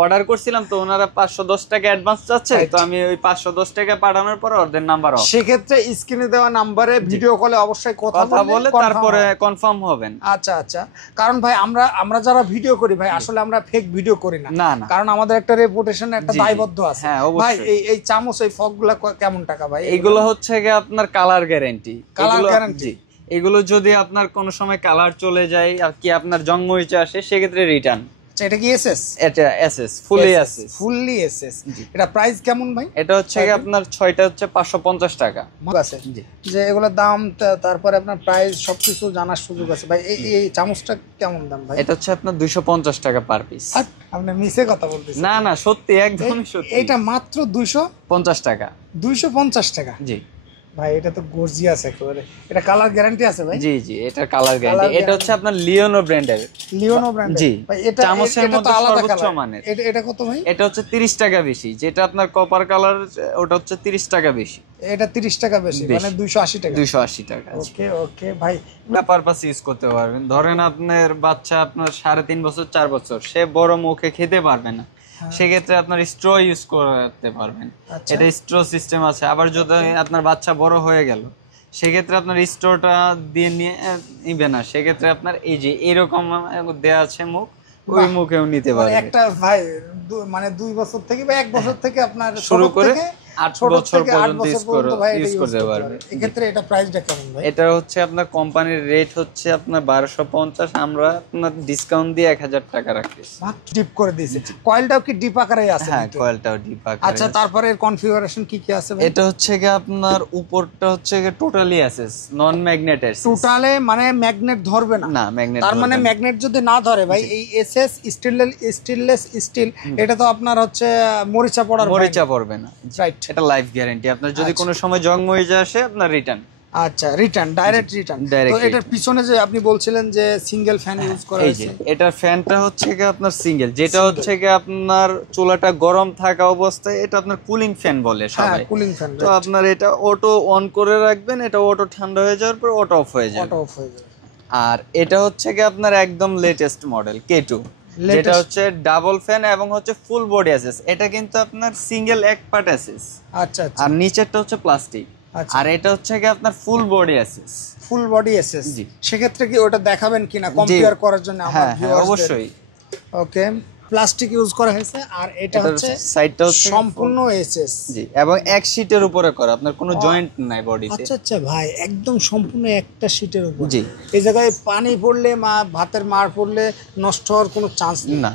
Order করছিলাম তো ওনারা 510 টাকা অ্যাডভান্স চাচ্ছে, তো আমি ওই 510 টাকা পাঠানোর পর ওদের নাম্বার অফ। সেক্ষেত্রে স্ক্রিনে দেওয়া নাম্বারে ভিডিও কলে অবশ্যই কথা বলে তারপরে কনফার্ম হবেন। আচ্ছা আচ্ছা, কারণ ভাই আমরা যারা ভিডিও করি ভাই আসলে আমরা ফেক ভিডিও করি না, কারণ আমাদের একটা রেপুটেশন, একটা দায়বদ্ধ আছে। ভাই এই চামচ, এই ফকগুলো কেমন টাকা ভাই? এগুলো হচ্ছে কি আপনার কালার গ্যারান্টি। কালার গ্যারান্টি এগুলো যদি আপনার কোনো সময় কালার চলে যায় আর কি আপনার জং মরিচা আসে, সেক্ষেত্রে রিটার্ন। এটা কি এসএস? এটা এসএস, ফুলি এসএস। Fully SS. এটা প্রাইস কেমন ভাই? এটা হচ্ছে কি আপনার 6টা হচ্ছে 550 টাকা আছে। যে এগুলোর দাম, তারপরে আপনার প্রাইস সবকিছু জানার সুযোগ আছে ভাই। এই চামচটা কেমন দাম ভাই? এটা হচ্ছে আপনার 250 টাকা পার পিস। আপনি মিছে কথা বলতেছেন। না না, সত্যি, একদমই সত্যি। এটা মাত্র 250 টাকা। 250 টাকা? জি ভাই, এটা তো গর্জিয়াস একেবারে। এটা কালার গ্যারান্টি আছে ভাই? জি জি, এটা কালার গ্যারান্টি। এটা হচ্ছে আপনার লিওনো ব্র্যান্ডের। লিওনো ব্র্যান্ডের? জি ভাই এটা চামচের মধ্যে সর্বোচ্চ মানের। এটা কত ভাই? এটা হচ্ছে 30 টাকা বেশি। যেটা আপনার কপার কালার ওটা হচ্ছে 30 টাকা বেশি। এটা 30 টাকা বেশি, মানে 280 টাকা। 280 টাকা। ওকে ওকে ভাই, পারপাস ইউজ করতে পারবেন। ধরেন আপনার বাচ্চা আপনার 3.5 বছর 4 বছর, সে বড় মুখে খেতে পারবে না, সেক্ষেত্রে আপনার স্ট্র ইউজ করতে পারবেন। এটা স্ট্র সিস্টেম আছে। আবার যদি আপনার বাচ্চা বড় হয়ে গেল, সেক্ষেত্রে আপনার স্ট্রটা দিয়ে নিবে না, সেক্ষেত্রে আপনার এই যে এরকম দেয়া আছে মুখ, ওই মুখেও নিতে পারবেন। একটা ভাই মানে 2 বছর থেকে বা 1 বছর থেকে আপনার শুরু করে 8 বছর পর্যন্ত ইউজ করতে পারবে। এক্ষেত্রে এটা প্রাইসটা কেমন ভাই? এটা হচ্ছে আপনার কোম্পানির রেট হচ্ছে আপনার 1250, আমরা আপনার ডিসকাউন্ট দিয়ে 1000 টাকা রাখতেছি। ডিপ করে দিয়েছে। কয়েলটাও কি ডিপ আকারেই আছে? হ্যাঁ, কয়েলটাও ডিপ আকারে। আচ্ছা, তারপরে এর কনফিগারেশন কি কি আছে ভাই? এটা হচ্ছে কি আপনার উপরটা হচ্ছে কি টোটালি এসএস, নন ম্যাগনেট এসএস। টোটালে মানে ম্যাগনেট ধরবে না? না, ম্যাগনেট তার মানে ম্যাগনেট যদি না ধরে ভাই, এই এসএস স্টেনলেস স্টিল, এটা তো আপনার হচ্ছে মরিচা পড়বে না। রাইট, এটা লাইফ গ্যারান্টি। আপনার যদি কোনো সময় জং মরিচা আসে, আপনার রিটার্ন। আচ্ছা, রিটার্ন, ডাইরেক্ট রিটার্ন। তো এটার পিছনে যে আপনি বলছিলেন যে সিঙ্গেল ফ্যান ইউজ করা হয়েছে, এটার ফ্যানটা হচ্ছে কি আপনার সিঙ্গেল, যেটা হচ্ছে কি আপনার চুলাটা গরম থাকা অবস্থায় এটা আপনার কুলিং ফ্যান বলে সবাই। Cooling fan. তো আপনার এটা অটো অন করে রাখবেন, এটা অটো ঠান্ডা হয়ে যাওয়ার পর অটো অফ হয়ে যাবে। আর এটা হচ্ছে কি আপনার একদম লেটেস্ট মডেল K2, যেটা হচ্ছে ডাবল ফ্যান এবং হচ্ছে ফুল বডি অ্যাসেস। এটা কিন্তু আপনার সিঙ্গেল এক পার্ট অ্যাসেস। আচ্ছা আচ্ছা। আর নিচেরটা হচ্ছে প্লাস্টিক, আর এটা হচ্ছে কি আপনার full body assess. Full body assess. জি। সেক্ষেত্রে কি ওটা দেখাবেন কিনা কম্পেয়ার করার জন্য আমার ভিউয়ারদের? অবশ্যই। ওকে, প্লাস্টিক ইউজ করা হয়েছে, আর এটা হচ্ছে সাইডটা হচ্ছে সম্পূর্ণ এসএস। জি, এবং এক শীটের উপরে করা, আপনার কোনো জয়েন্ট নাই বডিতে। আচ্ছা আচ্ছা ভাই, একদম সম্পূর্ণ একটা শীটের উপর। জি, এই জায়গায় পানি পড়লে ভাতের মার পড়লে নষ্ট হওয়ার কোনো চান্স নেই না।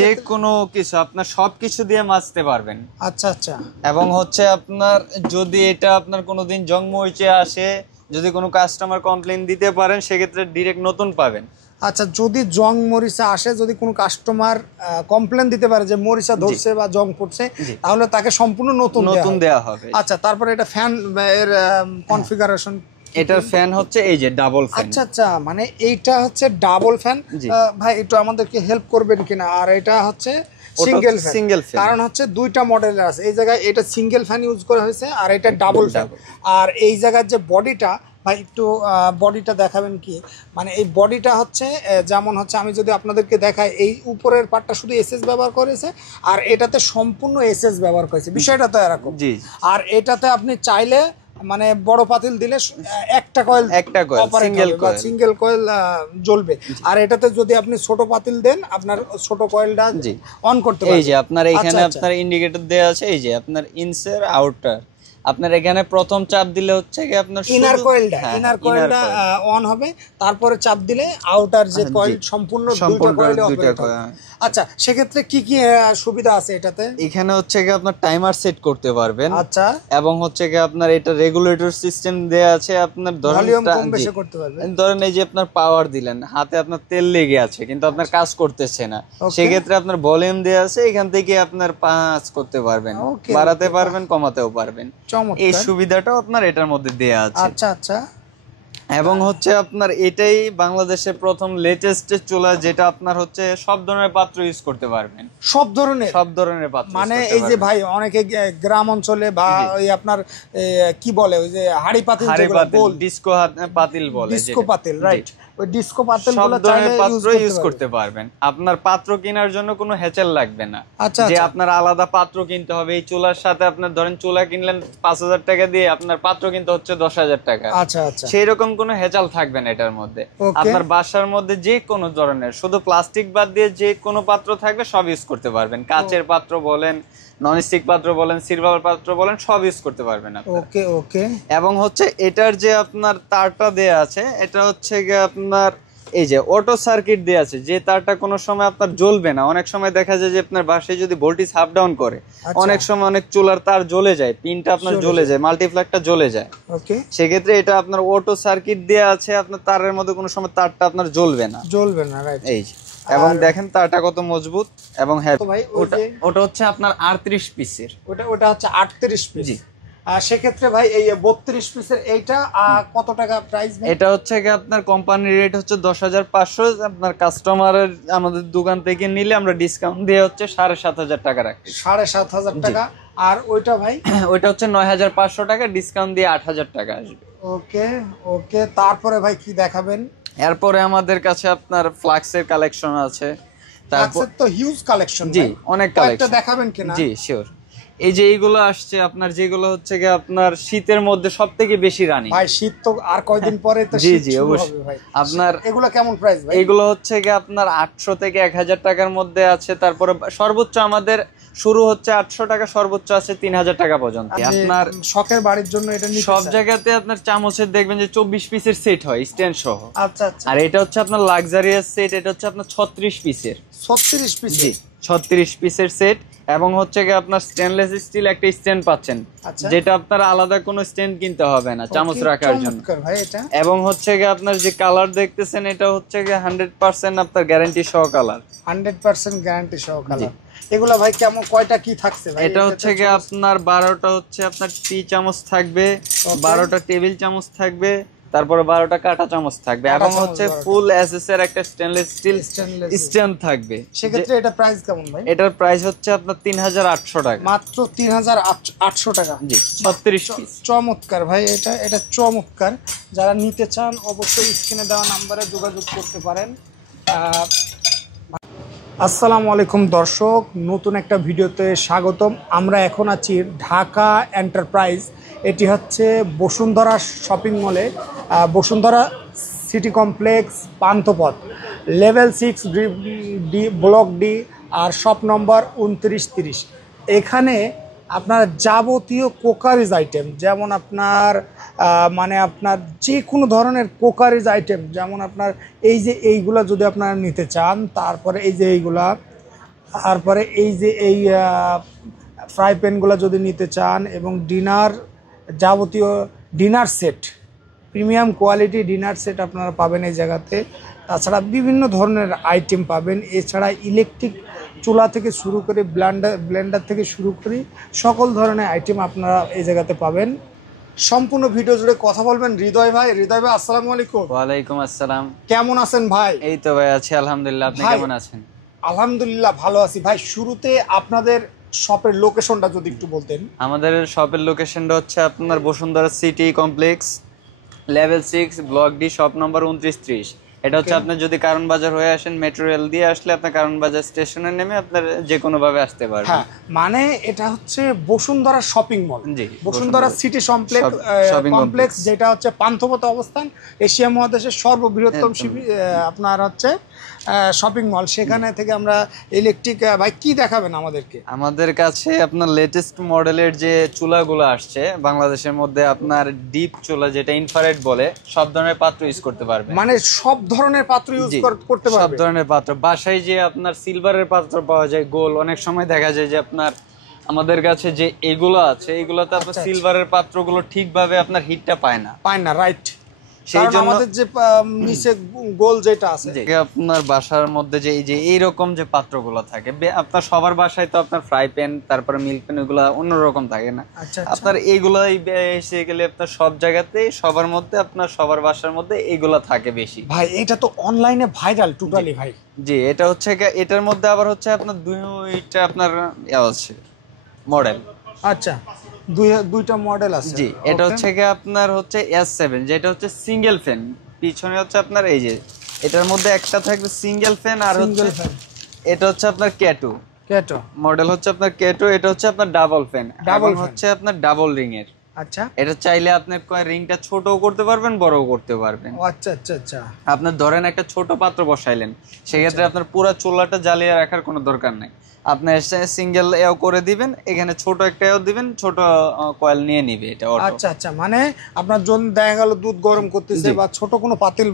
যে কোনো কিছু আপনার সবকিছু দিয়ে মাজতে পারবেন। আচ্ছা আচ্ছা। এবং হচ্ছে আপনার যদি এটা আপনার কোনোদিন জং মরিচে আসে, যদি কোনো কাস্টমার কমপ্লেইন দিতে পারেন, সেক্ষেত্রে ডিরেক্ট নতুন পাবেন। আচ্ছা, যদি জং মরিচা আসে, যদি কোনো কাস্টমার কমপ্লেন দিতে পারে যে মরিচা ধরছে বা জং পড়ছে, তাহলে তাকে সম্পূর্ণ নতুন দেওয়া হবে। আচ্ছা, তারপরে এটা ফ্যান এর কনফিগারেশন? এটার ফ্যান হচ্ছে এই যে ডাবল ফ্যান। আচ্ছা আচ্ছা, মানে এইটা হচ্ছে ডাবল ফ্যান। ভাই একটু আমাদেরকে হেল্প করবেন কিনা? আর এটা হচ্ছে সিঙ্গেল ফ্যান, কারণ হচ্ছে দুইটা মডেলের আছে। এই জায়গায় এটা সিঙ্গেল ফ্যান ইউজ করা হয়েছে, আর এটা ডাবল ফ্যান। আর এই জায়গার যে বডিটা, ভাই একটু বডিটা দেখাবেন কি? মানে এই বডিটা হচ্ছে যেমন হচ্ছে, আমি যদি আপনাদেরকে দেখাই, এই উপরের পার্টটা শুধু এসএস ব্যবহার করেছে, আর এটাতে সম্পূর্ণ এসএস ব্যবহার করেছে। বিষয়টা তো এরকম। আর এটাতে আপনি চাইলে মানে বড় পাতিল দিলে একটা কয়েল সিঙ্গেল কয়েল জ্বলবে, আর এটাতে যদি আপনি ছোট পাতিল দেন, আপনার ছোট কয়েলটা অন করতে পারবেন। এই যে আপনার এখানে আপনার ইন্ডিকেটর দেওয়া আছে, এই যে আপনার ইনসার আউটার। আপনার এখানে প্রথম চাপ দিলে হচ্ছে কি আপনার ইনার কয়েলটা অন হবে, তারপরে চাপ দিলে আউটার যে কয়েল সম্পূর্ণ দুইটা কয়েলে অপারেট হবে। আচ্ছা, সেক্ষেত্রে কি কি সুবিধা আছে এটাতে? এখানে হচ্ছে কি আপনার টাইমার সেট করতে পারবেন। আচ্ছা, এবং হচ্ছে কি আপনার এটা রেগুলেটর সিস্টেম দেয়া আছে। আপনার ভলিউম কম বেশি করতে পারবেন। ধরেন এই যে আপনার পাওয়ার দিলেন, হাতে আপনার তেল লেগে আছে কিন্তু আপনার কাজ করতেছে না, সেক্ষেত্রে আপনার ভলিউম দেয়া আছে, এখান থেকে আপনার পাঁচ করতে পারবেন, বাড়াতে পারবেন, কমাতেও পারবেন। এই সুবিধাটাও আপনার এটার মধ্যে দেয়া আছে। আচ্ছা আচ্ছা। এবং হচ্ছে আপনার এটাই বাংলাদেশের প্রথম লেটেস্ট চুলা, যেটা আপনার হচ্ছে সব ধরনের পাত্র ইউজ করতে পারবেন। সব ধরনের পাত্র, মানে এই যে ভাই অনেকে গ্রাম অঞ্চলে বা ওই আপনার কি বলে, ওই যে হাড়ি পাতিল, ডিস্কো পাতিল বলে, ডিস্কো পাতিল, রাইট, ওই ডিস্কো পাতিলগুলো সব ধরনের পাত্র ইউজ করতে পারবেন। আপনার পাত্র কেনার জন্য কোনো হেচেল লাগবে না যে আপনার আলাদা পাত্র কিনতে হবে। এই চুলার সাথে আপনার ধরেন চুলা কিনলেন 5,000 টাকা দিয়ে, আপনার পাত্র কিনতে হচ্ছে 10,000 টাকা। সেই রকম কোনো হেচাল থাকবে না এটার মধ্যে। আপনার বাসার মধ্যে যে কোনো ধরনের, শুধু প্লাস্টিক বাদ দিয়ে যে কোনো পাত্র থাকবে সব ইউজ করতে পারবেন। কাচের পাত্র বলেন, ননস্টিক পাত্র বলেন, সিলভার পাত্র বলেন, সব ইউজ করতে পারবেন আপনারা। ওকে ওকে। এবং হচ্ছে এটার যে আপনার তারটা দেয়া আছে, এটা হচ্ছে গিয়ে আপনার এই যে অটো সার্কিট দেয়া আছে, যে তারটা কোনো সময় আপনার জ্বলবে না। অনেক সময় দেখা যায় যে আপনার বাসায় যদি ভোল্টেজ আপ ডাউন করে, অনেক সময় অনেক চুলার তার জ্বলে যায়, পিনটা আপনার জ্বলে যায়, মাল্টিপ্লাগটা জ্বলে যায়। ওকে, সেক্ষেত্রে এটা আপনার অটো সার্কিট দেয়া আছে, আপনার তারের মধ্যে কোনো সময় তারটা আপনার জ্বলবে না। রাইট। এই এবং দেখেন তারটা কত মজবুত এবং হ্যাঁ, ভাই ওটা হচ্ছে আপনার 38 পিসের। ওটা হচ্ছে 38 পিস। জি। সেক্ষেত্রে ভাই এই 32 পিসের এইটা কত টাকা প্রাইস? এটা হচ্ছে কি আপনার কোম্পানির রেট হচ্ছে 10,500। আপনার কাস্টমারের আমাদের দোকান থেকে নিলে আমরা ডিসকাউন্ট দিয়ে হচ্ছে 7,500 টাকা রাখি। 7,500 টাকা। আর ওইটা ভাই? ওইটা হচ্ছে 9,500 টাকা, ডিসকাউন্ট দিয়ে 8,000 টাকা আসবে। ওকে ওকে। তারপরে ভাই কি দেখাবেন? এরপরে আমাদের কাছে আপনার ফ্লাক্সের কালেকশন আছে। তারপর তো হিউজ কালেকশন। জি, অনেক কালেকশন। এটা দেখাবেন কিনা? জি শিওর। এই যে এইগুলো আসছে আপনার, যেগুলো হচ্ছে কি আপনার শীতের মধ্যে সবথেকে বেশি রানিং। ভাই শীত তো আর কয়দিন পরে তো শীত শুরু হবে ভাই। আপনার এগুলো কেমন প্রাইস ভাই? এগুলো হচ্ছে কি আপনার 800 থেকে 1,000 টাকার মধ্যে আছে। তারপরে সর্বোচ্চ আমাদের শুরু হচ্ছে 800 টাকা, সর্বোচ্চ আছে 3,000 টাকা পর্যন্ত। আপনার শখের বাড়ির জন্য এটা নিতে সব জায়গাতে আপনার চামচের দেখবেন যে 24 পিসের সেট হয় স্ট্যান্ড সহ। আচ্ছা আচ্ছা। আর এটা হচ্ছে আপনার লাক্সারিয়াস সেট, এটা হচ্ছে আপনার 36 পিসের। 36 পিস? জি, 36 পিসের সেট। এবং হচ্ছে কি আপনার স্টেনলেস স্টিল একটা স্ট্যান্ড পাচ্ছেন, যেটা আপনার আলাদা কোনো স্ট্যান্ড কিনতে হবে না চামচ রাখার জন্য। এবং হচ্ছে কি আপনার যে কালার দেখতেছেন, এটা হচ্ছে কি 100% আপনার গ্যারান্টি সহ কালার। 100% গ্যারান্টি সহ কালার। এগুলা ভাই কেমন, কয়টা কি থাকছে ভাই? এটা হচ্ছে কি আপনার 12টা হচ্ছে আপনার টি চামচ থাকবে, 12টা টেবিল চামচ থাকবে, তারপরে 12টা কাঁটা চামচ থাকবে, এবং হচ্ছে ফুল এসএস এর একটা স্টেনলেস স্টিল স্ট্যান্ড থাকবে। সেক্ষেত্রে এটা প্রাইস কেমন ভাই? এটার প্রাইস হচ্ছে আপনার 3,800 টাকা। মাত্র 3,800 টাকা। জি, 36 পিস। চমৎকার ভাই, এটা চমৎকার। যারা নিতে চান অবশ্যই স্ক্রিনে দেওয়া নম্বরে যোগাযোগ করতে পারেন। আসসালামু আলাইকুম দর্শক, নতুন একটা ভিডিওতে স্বাগতম। আমরা এখন আছি ঢাকা এন্টারপ্রাইজ। এটি হচ্ছে বসুন্ধরা শপিং মলে, Bashundhara city complex, Panthapath, level 6 D, block D, আর শপ নম্বর 2930। এখানে আপনার যাবতীয় কোকারিজ আইটেম, যেমন আপনার মানে আপনার যে কোনো ধরনের কোকারিজ আইটেম, যেমন আপনার এই যে এইগুলা যদি আপনারা নিতে চান, তারপরে এই যে এইগুলা, তারপরে এই যে এই ফ্রাই প্যানগুলো যদি নিতে চান, এবং ডিনার, যাবতীয় dinner set, premium quality dinner set আপনারা পাবেন এই জায়গাতে। তাছাড়া বিভিন্ন ধরনের আইটেম পাবেন। এছাড়া ইলেকট্রিক চুলা থেকে শুরু করে ব্লেন্ডার থেকে শুরু করে সকল ধরনের আইটেম আপনারা এই জায়গাতে পাবেন। সম্পূর্ণ ভিডিও জুড়ে কথা বলবেন হৃদয় ভাই। হৃদয় ভাই আসসালামু আলাইকুম। ওয়ালাইকুম আসসালাম। কেমন আছেন ভাই? এই তো ভাই আছি আলহামদুলিল্লাহ, আপনি কেমন আছেন? আলহামদুলিল্লাহ ভালো আছি ভাই। শুরুতে আপনাদের শপের লোকেশনটা যদি একটু বলতেন। আমাদের শপের লোকেশনটা হচ্ছে আপনার Bashundhara city complex, level 6, block D, shop number 2930। এটা হচ্ছে আপনি যদি কারণ বাজার হয়ে আসেন, মেট্রো রেল দিয়ে আসলে আপনার কারণ বাজার স্টেশনে নেমে আপনার যে কোনো ভাবে আসতে পারবেন। হ্যাঁ, মানে এটা হচ্ছে বসুন্ধরা শপিং মল। জি, বসুন্ধরা সিটি কমপ্লেক্স, যেটা হচ্ছে পান্থপথ অবস্থান, এশিয়া মহাদেশের সর্ববৃহত্তম আপনার হচ্ছে শপিং মল। সেখানে থেকে আমরা ইলেকট্রিক ভাই কি দেখাবেন আমাদেরকে? আমাদের কাছে আপনার লেটেস্ট মডেলের যে চুলাগুলো আসছে বাংলাদেশের মধ্যে, আপনার ডিপ চুলা যেটা ইনফ্রারেড বলে, সব ধরনের পাত্র ইউজ করতে পারবেন। মানে সব ধরনের পাত্র ইউজ করতে পারবেন? সব ধরনের পাত্র। বাসায় যে আপনার সিলভারের পাত্র পাওয়া যায় গোল, অনেক সময় দেখা যায় যে আপনার আমাদের কাছে যে এগুলো আছে, এগুলোতে আপনার সিলভারের পাত্রগুলো ঠিকভাবে আপনার হিটটা পায় না। রাইট। সেই জন্য আমাদের যে নিচে গোল যেটা আছে, আপনার বাসার মধ্যে যে এই যে এইরকম যে পাত্রগুলো থাকে, আপনার সবার বাসায় তো আপনার ফ্রাই প্যান, তারপরে মিল্ক প্যান, এগুলো অন্যরকম থাকে না। আপনার এইগুলাই এসে গেলে আপনার সব জায়গাতেই সবার মধ্যে, আপনার সবার বাসার মধ্যে এইগুলা থাকে বেশি। ভাই এটা তো অনলাইনে ভাইরাল টোটালি ভাই। জি, এটা হচ্ছে এটার মধ্যে আবার হচ্ছে আপনার দুইটা আপনার আছে মডেল। আচ্ছা, দুইটা মডেল আছে। জি, এটা হচ্ছে কি আপনার হচ্ছে S7, যেটা হচ্ছে সিঙ্গেল ফ্যান, পিছনে হচ্ছে আপনার এই যে এটার মধ্যে একটা থাকবে সিঙ্গেল ফ্যান আর হচ্ছে এটা হচ্ছে আপনার কেটো মডেল হচ্ছে আপনার কেটো, এটা হচ্ছে আপনার ডাবল ফ্যান, ডাবল হচ্ছে আপনার ডাবল রিং এর। আচ্ছা, এটা চাইলে আপনি রিংটা ছোটও করতে পারবেন, বড়ও করতে পারবেন। আচ্ছা আচ্ছা আচ্ছা। আপনার ধরেন একটা ছোট পাত্র বসাইলেন, সেক্ষেত্রে আপনার পুরো চুলাটা জ্বালিয়ে রাখার কোনো দরকার নাই, আপনি সিঙ্গেল এও করে দিবেন, এখানে ছোট একটা এও দিবেন, ছোট কয়েল নিয়ে নিবে এটা। আচ্ছা আচ্ছা, মানে আপনার জন্য দেখা গেল দুধ গরম করতেছে বা ছোট কোনো পাতিল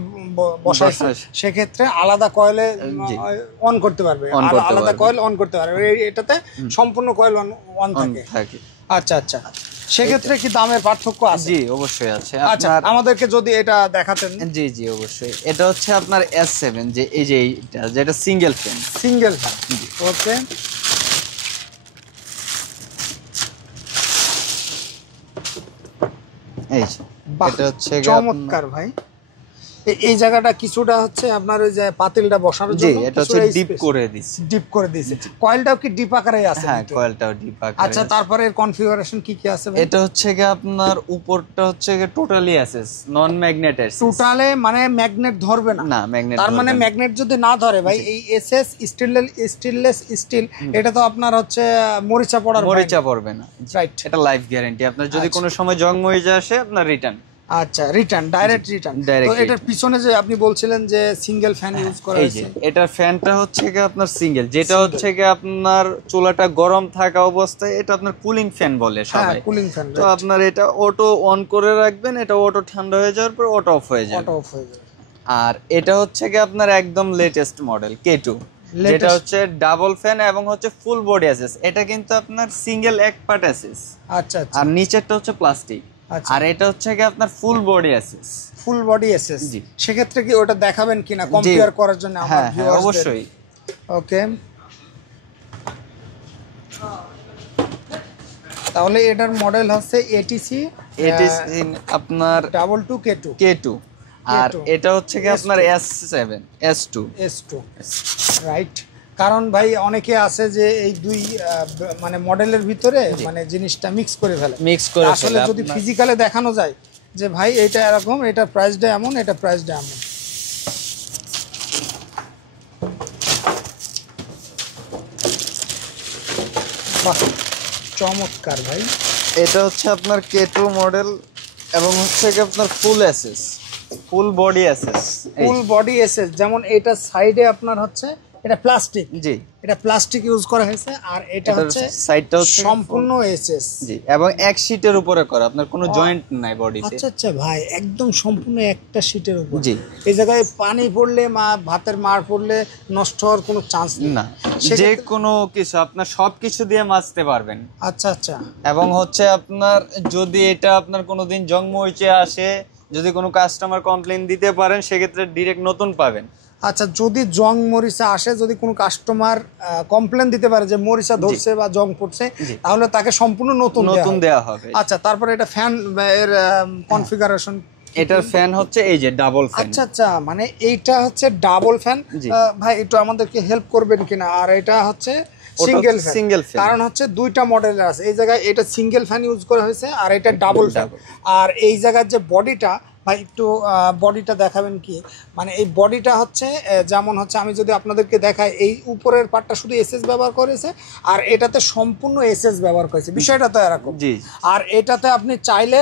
বসাইছে, সেক্ষেত্রে আলাদা কয়েলে অন করতে পারবে, আলাদা কয়েল অন করতে পারবে, এটাতে সম্পূর্ণ কয়েল অন থাকে। আচ্ছা আচ্ছা, সেক্ষেত্রে কি দামের পার্থক্য আছে? জি অবশ্যই আছে। আচ্ছা, আমাদেরকে যদি এটা দেখাতেন। জি জি অবশ্যই। এটা হচ্ছে আপনার S7, যে এই যে এইটা যেটা সিঙ্গেল ফ্যান। ওকে, এই যে এটা হচ্ছে চমৎকার ভাই। এই জায়গাটা কিছুটা হচ্ছে আপনার ওই যে পাতিলটা বসানোর জন্য, জি এটা হচ্ছে ডিপ করে দিয়েছে। কয়েলটাও কি ডিপ আকারে আছে? হ্যাঁ, কয়েলটাও ডিপ আকারে। আচ্ছা, তারপরে এর কনফিগারেশন কি কি আছে ভাই? এটা হচ্ছে কি আপনার উপরটা হচ্ছে কি টোটালি অ্যাসেস, নন ম্যাগনেট অ্যাসেস। টোটালে মানে ম্যাগনেট ধরবে না? না, ম্যাগনেট তার মানে ম্যাগনেট যদি না ধরে ভাই, এই এসএস স্টেনলেস স্টিল, এটা তো আপনার হচ্ছে মরিচা পড়বে না। রাইট, এটা লাইফ গ্যারান্টি। আপনার যদি কোনো সময় জং মরিচা আসে, আপনার রিটার্ন। আচ্ছা, ডাইরেক্ট রিটার্ন। তো এটার পিছনে যে আপনি বলছিলেন যে সিঙ্গেল ফ্যান ইউজ করা হয়েছে, এটার ফ্যানটা হচ্ছে কি আপনার সিঙ্গেল, যেটা হচ্ছে কি আপনার চুলাটা গরম থাকা অবস্থায় এটা আপনার কুলিং ফ্যান বলে সবাই। Cooling fan. তো আপনার এটা অটো অন করে রাখবেন, এটা অটো ঠান্ডা হয়ে যাওয়ার পর অটো অফ হয়ে যাবে। আর এটা হচ্ছে কি আপনার একদম লেটেস্ট মডেল K2, যেটা হচ্ছে ডাবল ফ্যান এবং হচ্ছে ফুল বডি অ্যাসেস। এটা কিন্তু আপনার সিঙ্গেল এক পার্ট অ্যাসেস। আচ্ছা, আর নিচেরটা হচ্ছে প্লাস্টিক, আর এটা হচ্ছে কি আপনার ফুল বডি অ্যাসেস। জি, সেক্ষেত্রে কি ওটা দেখাবেন কিনা কম্পেয়ার করার জন্য আমার ভিউয়ার্সদের? হ্যাঁ অবশ্যই। ওকে, তাহলে এটার মডেল হচ্ছে এটিসি আপনার 22K2, আর এটা হচ্ছে কি আপনার S2 রাইট। কারণ ভাই অনেকে আছে যে এই দুই মানে মডেলের ভিতরে মানে জিনিসটা মিক্স করে ফেলে। আসলে যদি ফিজিক্যালে দেখানো যায় যে ভাই এটা এরকম, এটা প্রাইসটা এমন, এটা প্রাইসটা এমন। বাহ, চমৎকার ভাই। এটা হচ্ছে আপনার K2 মডেল এবং হচ্ছে কি আপনার ফুল বডি অ্যাসেস। যেমন এটা সাইডে আপনার হচ্ছে এটা প্লাস্টিক। জি, এটা প্লাস্টিক ইউজ করা হয়েছে, আর এটা হচ্ছে সাইডটা হচ্ছে সম্পূর্ণ এসএস। জি, এবং এক শীটের উপরে করা, আপনার কোনো জয়েন্ট নাই বডিতে। আচ্ছা আচ্ছা ভাই, একদম সম্পূর্ণ একটা শীটের উপর। জি, এই জায়গায় পানি পড়লে ভাতের মার পড়লে নষ্ট হওয়ার কোনো চান্স নেই না, যে কোনো কিছু আপনার সবকিছু দিয়ে মাজতে পারবেন। আচ্ছা আচ্ছা, এবং হচ্ছে আপনার যদি এটা আপনার কোনোদিন জং মরিচে আসে, যদি কোনো কাস্টমার কমপ্লেইন দিতে পারেন, সেক্ষেত্রে ডিরেক্ট নতুন পাবেন। আচ্ছা, যদি জং মরিচা আসে, যদি কোনো কাস্টমার কমপ্লেন দিতে পারে যে মরিচা ধরছে বা জং পড়ছে, তাহলে তাকে সম্পূর্ণ নতুন দেওয়া হবে। আচ্ছা, তারপরে এটা ফ্যান এর কনফিগারেশন, এটার ফ্যান হচ্ছে এই যে ডাবল ফ্যান। আচ্ছা আচ্ছা, মানে এইটা হচ্ছে ডাবল ফ্যান। ভাই একটু আমাদেরকে হেল্প করবেন কিনা? আর এটা হচ্ছে সিঙ্গেল ফ্যান, কারণ হচ্ছে দুইটা মডেলের আছে। এই জায়গায় এটা সিঙ্গেল ফ্যান ইউজ করা হয়েছে, আর এটা ডাবল ফ্যান। আর এই জায়গার যে বডিটা, ভাই একটু বডিটা দেখাবেন কি? মানে এই বডিটা হচ্ছে যেমন হচ্ছে, আমি যদি আপনাদেরকে দেখাই, এই উপরের পার্টটা শুধু এসএস ব্যবহার করেছে, আর এটাতে সম্পূর্ণ এসএস ব্যবহার করেছে। বিষয়টা তো এরকম। আর এটাতে আপনি চাইলে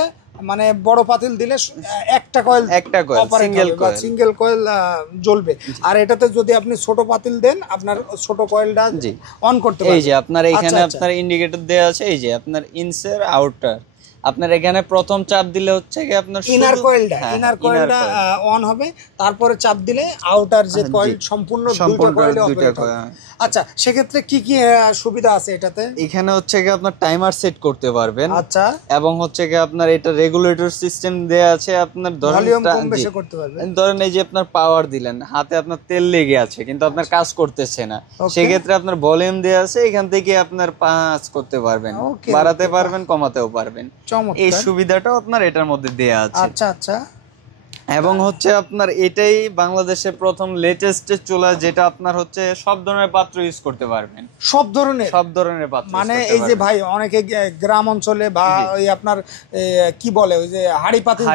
মানে বড় পাতিল দিলে একটা কয়েল সিঙ্গেল কয়েল জ্বলবে, আর এটাতে যদি আপনি ছোট পাতিল দেন, আপনার ছোট কয়েলটা অন করতে পারবেন। এই যে আপনার এখানে আপনার ইন্ডিকেটর দেওয়া আছে, এই যে আপনার ইনসার আউটার। আপনার এখানে প্রথম চাপ দিলে হচ্ছে কি আপনার ইনার কয়েলটা অন হবে, তারপরে চাপ দিলে আউটার যে কয়েল সম্পূর্ণ দুটো কয়েল অপারেট হবে। আচ্ছা, সেক্ষেত্রে কি কি সুবিধা আছে এটাতে? এখানে হচ্ছে কি আপনার টাইমার সেট করতে পারবেন। আচ্ছা, এবং হচ্ছে কি আপনার এটা রেগুলেটর সিস্টেম দেয়া আছে। আপনার ভলিউম কম বেশি করতে পারবেন। ধরেন এই যে আপনার পাওয়ার দিলেন, হাতে আপনার তেল লেগে আছে কিন্তু আপনার কাজ করতেছে না, সেক্ষেত্রে আপনার ভলিউম দেয়া আছে, এখান থেকে আপনার কাজ করতে পারবেন, বাড়াতে পারবেন, কমাতেও পারবেন। এই সুবিধাটাও আপনার এটার মধ্যে দেয়া আছে। আচ্ছা আচ্ছা, এবং হচ্ছে আপনার এটাই বাংলাদেশে প্রথম লেটেস্ট চুলা, যেটা আপনার হচ্ছে সব ধরনের পাত্র ইউজ করতে পারবেন। সব ধরনের পাত্র, মানে এই যে ভাই অনেকে গ্রাম অঞ্চলে বা ওই আপনার কি বলে, ওই যে হাড়ি পাতিল,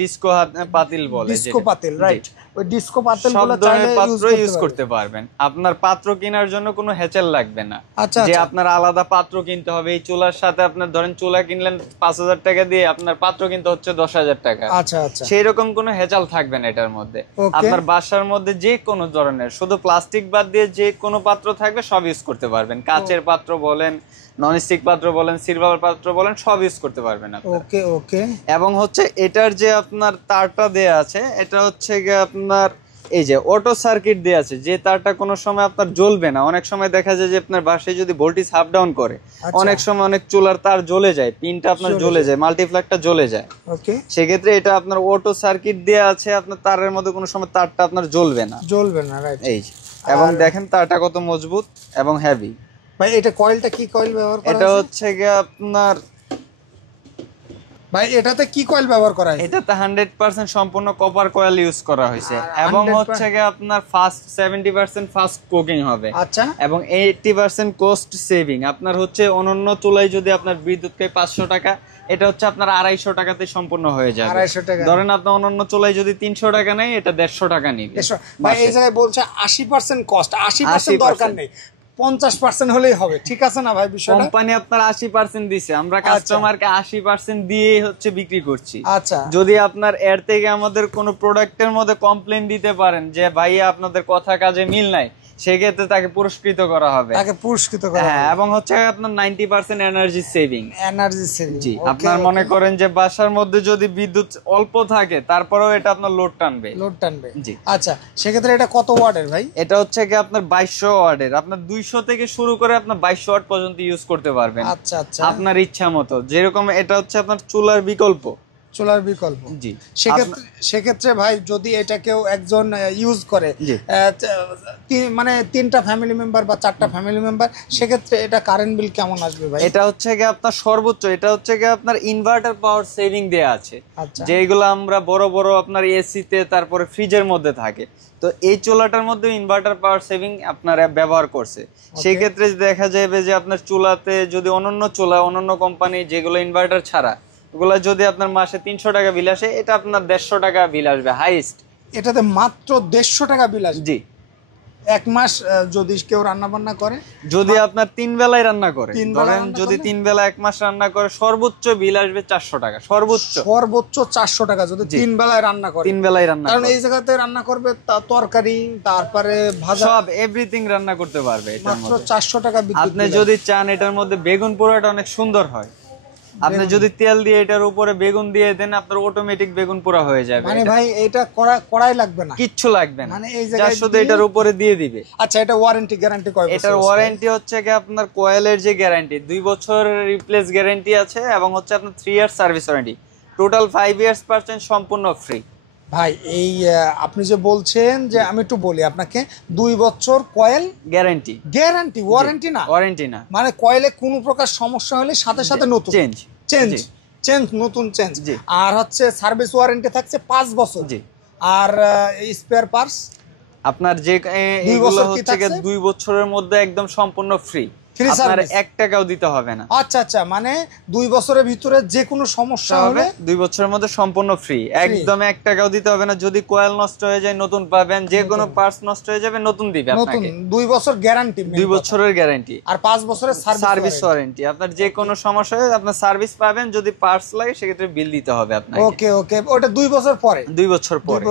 ডিস্কো পাতিল বলে, ডিস্কো পাতিল, রাইট। ওই ডিস্কো পাতিলগুলো সব ধরনের চাইলে পাত্র ইউজ করতে পারবেন। আপনার পাত্র কেনার জন্য কোনো হ্যাচেল লাগবে না আচ্ছা যে আপনার আলাদা পাত্র কিনতে হবে। এই চুলার সাথে আপনার ধরেন চুলা কিনলেন 5,000 টাকা দিয়ে, আপনার পাত্র কিনতে হচ্ছে 10,000 টাকা। আচ্ছা আচ্ছা, সেই রকম কোনো হ্যাচাল থাকবে না এটার মধ্যে। আপনার বাসার মধ্যে যে কোনো ধরনের, শুধু প্লাস্টিক বাদ দিয়ে যে কোনো পাত্র থাকবে সব ইউজ করতে পারবেন। কাচের পাত্র বলেন, ননস্টিক পাত্র বলেন, সিলভার পাত্র বলেন, সব ইউজ করতে পারবেন আপনারা। ওকে ওকে। এবং হচ্ছে এটার যে আপনার তারটা দেয়া আছে, এটা হচ্ছে গিয়ে আপনার এই যে অটো সার্কিট দেয়া আছে, যে তারটা কোনো সময় আপনার জ্বলবে না। অনেক সময় দেখা যায় যে আপনার বাসায় যদি ভোল্টেজ আপ ডাউন করে, অনেক সময় অনেক চুলার তার জ্বলে যায়, পিনটা আপনার জ্বলে যায়, মাল্টিপ্লাগটা জ্বলে যায়। ওকে, সেক্ষেত্রে এটা আপনার অটো সার্কিট দেয়া আছে, আপনার তারের মধ্যে কোনো সময় তারটা আপনার জ্বলবে না। রাইট। এই এবং দেখেন তারটা কত মজবুত এবং হেভি। ভাই এটা কয়েলটা কি কয়েল ব্যবহার করা এটা হচ্ছে গিয়ে আপনার, ভাই এটাতে কি কয়েল ব্যবহার করা হয়েছে? এটাতে 100% সম্পূর্ণ কপার কয়েল ইউজ করা হয়েছে এবং হচ্ছে গিয়ে আপনার ফাস্ট 70% ফাস্ট কুকিং হবে। আচ্ছা, এবং 80% কস্ট সেভিং। আপনার হচ্ছে অন্যান্য চুলায় যদি আপনার বিদ্যুৎ খায় 500 টাকা, এটা হচ্ছে আপনার 250 টাকাতে সম্পূর্ণ হয়ে যাবে। 250 টাকা। ধরেন আপনার অন্যান্য চুলায় যদি 300 টাকা নেয়, এটা 150 টাকা নিবে। ভাই এই জায়গায় বলছে 80% কস্ট, 80% দরকার নেই, 50% হলেই হবে। ঠিক আছে না ভাই বিষয়টা? কোম্পানি আপনার 80% দিছে, আমরা কাস্টমারকে 80% দিয়ে হচ্ছে বিক্রি করছি। আচ্ছা, যদি আপনার এর থেকে আমাদের কোনো প্রোডাক্টের মধ্যে কমপ্লেইন দিতে পারেন যে ভাইয়া আপনাদের কথা কাজে মিল নাই, সেক্ষেত্রে তাকে পুরস্কৃত করা হবে। হ্যাঁ, এবং হচ্ছে আপনার 90% এনার্জি সেভিং। জি, আপনার মনে করেন যে বাসার মধ্যে যদি বিদ্যুৎ অল্প থাকে, তারপরেও এটা আপনার লোড টানবে। জি। আচ্ছা, সেক্ষেত্রে এটা কত ওয়াটের ভাই? এটা হচ্ছে কি আপনার 2200 ওয়াটের। আপনার 200 থেকে শুরু করে আপনার 2200 ওয়াট পর্যন্ত ইউজ করতে পারবেন। আচ্ছা আচ্ছা, আপনার ইচ্ছা মতো। যেরকম এটা হচ্ছে আপনার চুলার বিকল্প। জি। সেক্ষেত্রে ভাই যদি এটা কেউ একজন ইউজ করে, মানে 3টা ফ্যামিলি মেম্বার বা 4টা ফ্যামিলি মেম্বার, সেক্ষেত্রে এটা কারেন্ট বিল কেমন আসবে ভাই? এটা হচ্ছে কি আপনার সর্বোচ্চ, এটা হচ্ছে কি আপনার ইনভার্টার পাওয়ার সেভিং দেয়া আছে, যেগুলো আমরা বড় বড় আপনার এসিতে তারপরে ফ্রিজের মধ্যে থাকে। তো এই চুলাটার মধ্যে ইনভার্টার পাওয়ার সেভিং আপনারা ব্যবহার করছে। সেই ক্ষেত্রে দেখা যাবে যে আপনার চুলাতে যদি অন্যান্য কোম্পানি যেগুলো ইনভার্টার ছাড়া, ওগুলা যদি আপনার মাসে 300 টাকা বিল আসে, এটা আপনার 150 টাকা বিল আসবে হাইস্ট। এটাতে মাত্র 150 টাকা বিল আসবে? জি। এক মাস যদি কেউ রান্না বান্না করে, যদি আপনার 3 বেলায় রান্না করে, ধরেন যদি 3 বেলা 1 মাস রান্না করে, সর্বোচ্চ বিল আসবে 400 টাকা। সর্বোচ্চ 400 টাকা যদি 3 বেলায় রান্না করে। 3 বেলায় রান্না, কারণ এই জায়গাতে রান্না করবে তরকারি, তারপরে ভাজা, সব এভরিথিং রান্না করতে পারবে এটার মধ্যে। মাত্র 400 টাকা বিদ্যুৎ। আপনি যদি চান এটার মধ্যে বেগুন পোড়াটা অনেক সুন্দর হয়, আপনি যদি তেল দিয়ে এটার উপরে বেগুন দিয়ে দেন, আপনার অটোমেটিক বেগুন পোড়া হয়ে যাবে। মানে ভাই এটা কড়াই লাগবে না, কিচ্ছু লাগবে না, মানে এই জায়গায় শুধু এটার উপরে দিয়ে দিবে। আচ্ছা, এটা ওয়ারেন্টি গ্যারান্টি কয় বছর? এটার ওয়ারেন্টি হচ্ছে কি আপনার কয়েলের যে গ্যারান্টি 2 বছর রিপ্লেস গ্যারান্টি আছে, এবং হচ্ছে আপনার 3 year service warranty. Total 5 years পাচ্ছেন সম্পূর্ণ ফ্রি। ভাই এই আপনি যে বলছেন যে, আমি একটু বলি আপনাকে, 2 বছর কয়েল গ্যারান্টি, ওয়ারেন্টি না? ওয়ারেন্টি না, মানে কয়েলে কোনো প্রকার সমস্যা হলে সাথে সাথে নতুন চেঞ্জ, নতুন চেঞ্জ। আর হচ্ছে সার্ভিস ওয়ারেন্টি থাকছে 5 বছর। জি। আর স্পেয়ার পার্টস আপনার যে এগুলো হচ্ছে 2 বছরের মধ্যে একদম সম্পূর্ণ ফ্রি। আপনার 1 টাকাও দিতে হবে না। আচ্ছা আচ্ছা, মানে 2 বছরের ভিতরে যে কোনো সমস্যা হলে 2 বছরের মধ্যে সম্পূর্ণ ফ্রি, একদম 1 টাকাও দিতে হবে না। যদি কয়েল নষ্ট হয়ে যায় নতুন পাবেন, যে কোনো পার্টস নষ্ট হয়ে যাবে নতুন দিবে আপনাকে। 2 বছর গ্যারান্টি, 2 বছরের গ্যারান্টি, আর 5 বছরের সার্ভিস ওয়ারেন্টি। আপনার যে কোনো সমস্যা হলে আপনার সার্ভিস পাবেন, যদি পার্টস লাগে সেক্ষেত্রে বিল দিতে হবে আপনাকে। ওকে ওকে, ওটা 2 বছর পরে? 2 বছর পরে।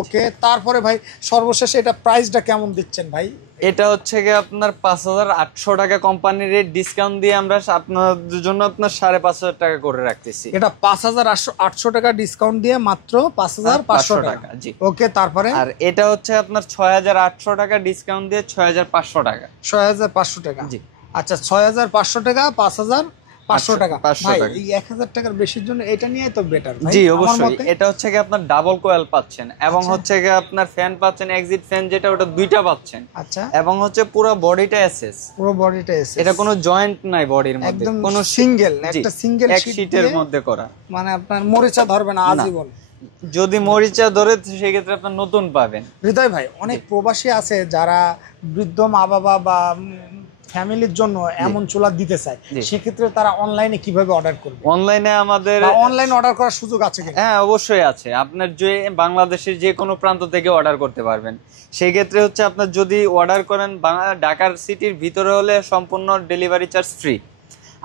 ওকে, তারপরে ভাই সর্বশেষে এটা প্রাইসটা কেমন দিচ্ছেন ভাই? এটা হচ্ছে কি আপনার 5800 টাকা কোম্পানির রেট, ডিসকাউন্ট দিয়ে আমরা আপনাদের জন্য আপনার 5,500 টাকা করে রাখতেছি। এটা 5800 টাকা ডিসকাউন্ট দিয়ে মাত্র 5500 টাকা। জি। ওকে, তারপরে? আর এটা হচ্ছে আপনার 6800 টাকা ডিসকাউন্ট দিয়ে 6500 টাকা। 6500 টাকা। জি। আচ্ছা, 6500 টাকা, 5500 টাকা। ভাই এই 1000 টাকার বেশির জন্য এটা নিয়ে তো বেটার ভাই। জি, অবশ্যই। এটা হচ্ছে কি আপনার ডাবল কয়েল পাচ্ছেন, এবং হচ্ছে কি আপনার ফ্যান পাচ্ছেন, এক্সিট ফ্যান যেটা, ওটা 2টা পাচ্ছেন। আচ্ছা। এবং হচ্ছে পুরো বডিটা এসএস, এটা কোনো জয়েন্ট নাই বডির মধ্যে, একদম কোনো সিঙ্গেল, একটা সিঙ্গেল শীটের মধ্যে করা। মানে আপনার মরিচা ধরবে না আজীবন। যদি মরিচা ধরে সেক্ষেত্রে আপনার নতুন পাবেন। হৃদয় ভাই, অনেক প্রবাসী আছে যারা বৃদ্ধ মা বাবা বা ফ্যামিলির জন্য এমন চুলা দিতে চায়, সেক্ষেত্রে তারা অনলাইনে কিভাবে অর্ডার করবে? অনলাইনে আমাদের অনলাইন অর্ডার করার সুযোগ আছে কিনা? হ্যাঁ, অবশ্যই আছে। আপনার যে বাংলাদেশের যে কোনো প্রান্ত থেকে অর্ডার করতে পারবেন। সেই ক্ষেত্রে হচ্ছে আপনার যদি অর্ডার করেন ঢাকার সিটির ভিতরে হলে সম্পূর্ণ ডেলিভারি চার্জ ফ্রি,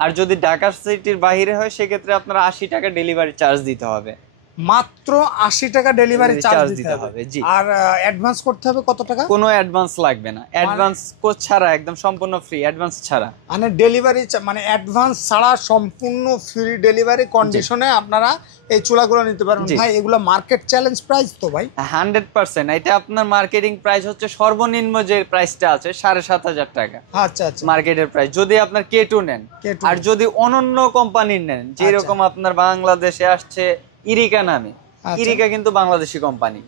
আর যদি ঢাকার সিটির বাইরে হয় সেক্ষেত্রে আপনার 80 টাকা ডেলিভারি চার্জ দিতে হবে। মাত্র 80 টাকা ডেলিভারি চার্জ দিতে হবে। জি। আর অ্যাডভান্স করতে হবে কত টাকা? কোনো অ্যাডভান্স লাগবে না, অ্যাডভান্স ছাড়া একদম সম্পূর্ণ ফ্রি, অ্যাডভান্স ছাড়া। মানে ডেলিভারি মানে অ্যাডভান্স ছাড়া সম্পূর্ণ ফ্রি ডেলিভারি কন্ডিশনে আপনারা এই চুলাগুলো নিতে পারবেন। ভাই এগুলো মার্কেট চ্যালেঞ্জ প্রাইস তো ভাই? 100%। এটা আপনার মার্কেটিং প্রাইস হচ্ছে সর্বনিম্ন যে প্রাইসটা আছে 7,500 টাকা। আচ্ছা আচ্ছা, মার্কেটের প্রাইস। যদি আপনার K2 নেন, আর যদি অনন্য কোম্পানির নেন, যেরকম আপনার বাংলাদেশে আসছে ইরিকা নামে, ইরিকা কিন্তু বাংলাদেশি কোম্পানি।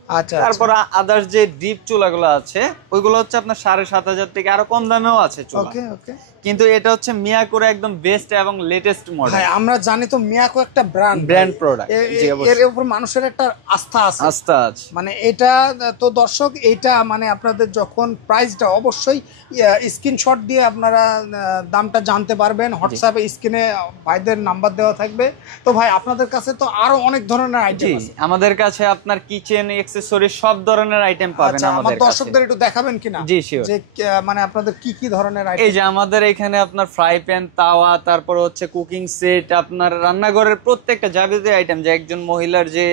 তারপর আদার্স যে ডিপ চুলাগুলো আছে ওইগুলো হচ্ছে আপনার 7,500 থেকে আরো কম দামেও আছে চুলা। কিন্তু এটা হচ্ছে মিয়াকোর একদম বেস্ট এবং লেটেস্ট মডেল। ভাই আমরা জানি তো মিয়াকো একটা ব্র্যান্ড প্রোডাক্ট, এর উপর মানুষের একটা আস্থা আছে। মানে এটা তো দর্শক, এটা মানে আপনাদের যখন প্রাইসটা অবশ্যই স্ক্রিনশট দিয়ে আপনারা দামটা জানতে পারবেন। হোয়াটসঅ্যাপে স্ক্রিনে ভাইদের নাম্বার দেওয়া থাকবে। তো ভাই আপনাদের কাছে তো আরো অনেক ধরনের আইটেম আছে। আমাদের কাছে আপনার কিচেন অ্যাকসেসরি সব ধরনের আইটেম পাবেন আমাদের কাছে। দর্শকদের একটু দেখাবেন কিনা? জি শিওর। যে মানে আপনাদের কি কি ধরনের আইটেম? এই যে আমাদের এখানে আপনার ফ্রাই প্যান, তাওয়া, তারপর হচ্ছে কুকিং সেট, আপনার রান্নাঘরের প্রত্যেকটা যাবতীয় আইটেম, যে একজন মহিলার যে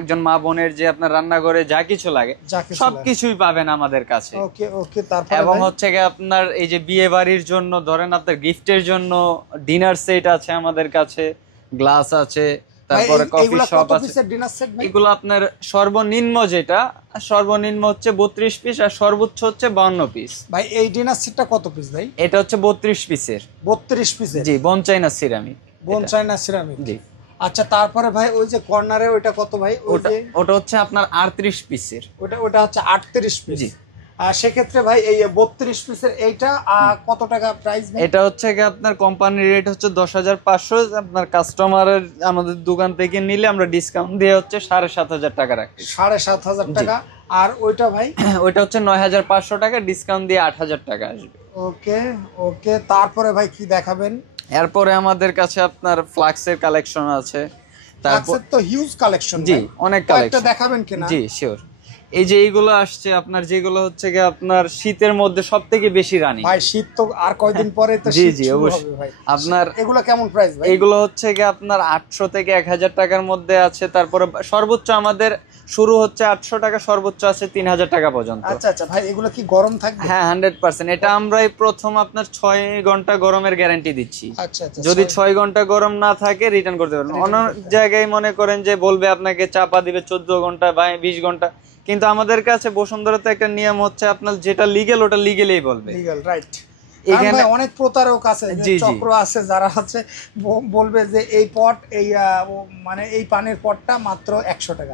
একজন মা বোনের যে আপনার রান্নাঘরে যা কিছু লাগে সবকিছুই পাবেন আমাদের কাছে। ওকে ওকে। তারপর এবং হচ্ছে কি আপনার এই যে বিয়ে বাড়ির জন্য ধরেন আপনার গিফটের জন্য ডিনার সেট আছে আমাদের কাছে, গ্লাস আছে, তারপরে কফি শপ আছে। এগুলো আপনার সর্বনিম্ন হচ্ছে 32 পিস আর সর্বোচ্চ হচ্ছে 52 পিস। ভাই এই ডিনার সেটটা কত পিস ভাই? এটা হচ্ছে 32 পিসের। 32 পিসের? জি, বোন চাইনা সিরামিক। বোন চাইনা সিরামিক, জি। আচ্ছা, তারপরে ভাই ওই যে কর্নারে ওইটা কত ভাই? ওটা হচ্ছে আপনার 38 পিসের। ওটা হচ্ছে 38 পিস। জি। সেক্ষেত্রে ভাই এই 32 পিসের এইটা কত টাকা প্রাইস? এটা হচ্ছে কি আপনার কোম্পানির রেট হচ্ছে 10,500। আপনার কাস্টমারের আমাদের দোকান থেকে নিলে আমরা ডিসকাউন্ট দিয়ে হচ্ছে 7,500 টাকা রাখি। 7,500 টাকা। আর ওইটা ভাই? ওইটা হচ্ছে 9,500 টাকা, ডিসকাউন্ট দিয়ে 8,000 টাকা আসবে। ওকে ওকে। তারপরে ভাই কি দেখাবেন? এরপরে আমাদের কাছে আপনার ফ্লাক্সের কালেকশন আছে। তারপর তো হিউজ কালেকশন। জি, অনেক কালেকশন। দেখাবেন কিনা? জি শিওর। এই যে এইগুলো আসছে আপনার, যেগুলো হচ্ছে কি আপনার শীতের মধ্যে সবথেকে বেশি রানিং। ভাই শীত তো আর কয়দিন পরে তো জি শীত জি শুরু অবশ্যই। হবে ভাই। আপনার এগুলো কেমন প্রাইস ভাই? এগুলো হচ্ছে কি আপনার 800 থেকে 1,000 টাকার মধ্যে আছে। তারপরে সর্বোচ্চ আমাদের শুরু হচ্ছে 800 টাকা, সর্বোচ্চ আছে 3,000 টাকা পর্যন্ত। আচ্ছা আচ্ছা ভাই, এগুলো কি গরম থাকবে? হ্যাঁ 100%। এটা আমরাই প্রথম আপনার 6 ঘন্টা গরমের গ্যারান্টি দিচ্ছি। আচ্ছা আচ্ছা। যদি 6 ঘন্টা গরম না থাকে রিটার্ন করতে পারবেন। অন্য জায়গায় মনে করেন যে বলবে আপনাকে চাপা দিবে 14 ঘন্টা বা 20 ঘন্টা, কিন্তু আমাদের কাছে বসুন্ধরাতে একটা নিয়ম হচ্ছে আপনার যেটা লিগ্যাল ওটা লিগ্যালই বলবে। Legal, right. এখানে অনেক প্রতারক আছে, চক্র আছে যারা আছে বলবে যে এই পট এই মানে এই পানির পটটা মাত্র 100 টাকা।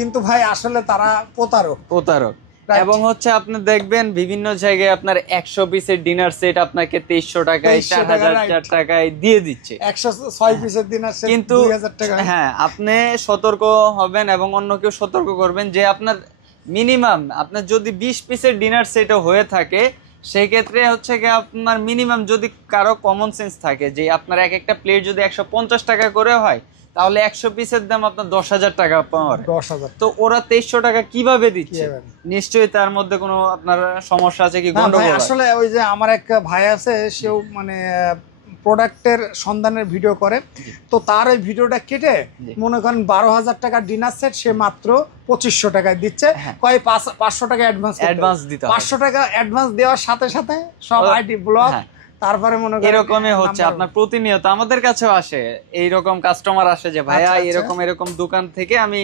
কিন্তু ভাই আসলে তারা প্রতারক। এবং হচ্ছে আপনি দেখবেন বিভিন্ন জায়গায় আপনার 100 পিসের ডিনার সেট আপনাকে 2300 টাকায় 4,000 টাকায় দিয়ে দিচ্ছে। 106 পিসের ডিনার সেট 2000 টাকা। হ্যাঁ, আপনি সতর্ক হবেন এবং অন্যকেও সতর্ক করবেন যে আপনার মিনিমাম আপনার যদি 20 পিসের ডিনার সেটও হয়ে থাকে, সেই ক্ষেত্রে হচ্ছে কি আপনার মিনিমাম যদি কারো কমন সেন্স থাকে যে আপনার একটা প্লেট যদি 150 টাকা করে হয়, তাহলে 100 পিসের দাম আপনার 10,000 টাকা পড়ে। 10,000। তো ওরা 2300 টাকা কিভাবে দিচ্ছে? নিশ্চয়ই তার মধ্যে কোনো আপনার সমস্যা আছে কি, গন্ডগোল। আসলে ওই যে আমার এক ভাই আছে, সেও মানে প্রোডাক্টের সন্ধানের ভিডিও করে, তো তার ওই ভিডিওটা কেটে মনে করেন 12,000 টাকা ডিনার সেট সে মাত্র 2500 টাকায় দিচ্ছে। কয় 500 টাকা অ্যাডভান্স দিতে হবে। 500 টাকা অ্যাডভান্স দেওয়ার সাথে সাথে সব আইডি ব্লক। তারপরে মনে করেন এরকমই হচ্ছে আপনার প্রতিনিয়ত আমাদের কাছেও আসে এইরকম কাস্টমার আসে যে ভাইয়া এরকম দোকান থেকে আমি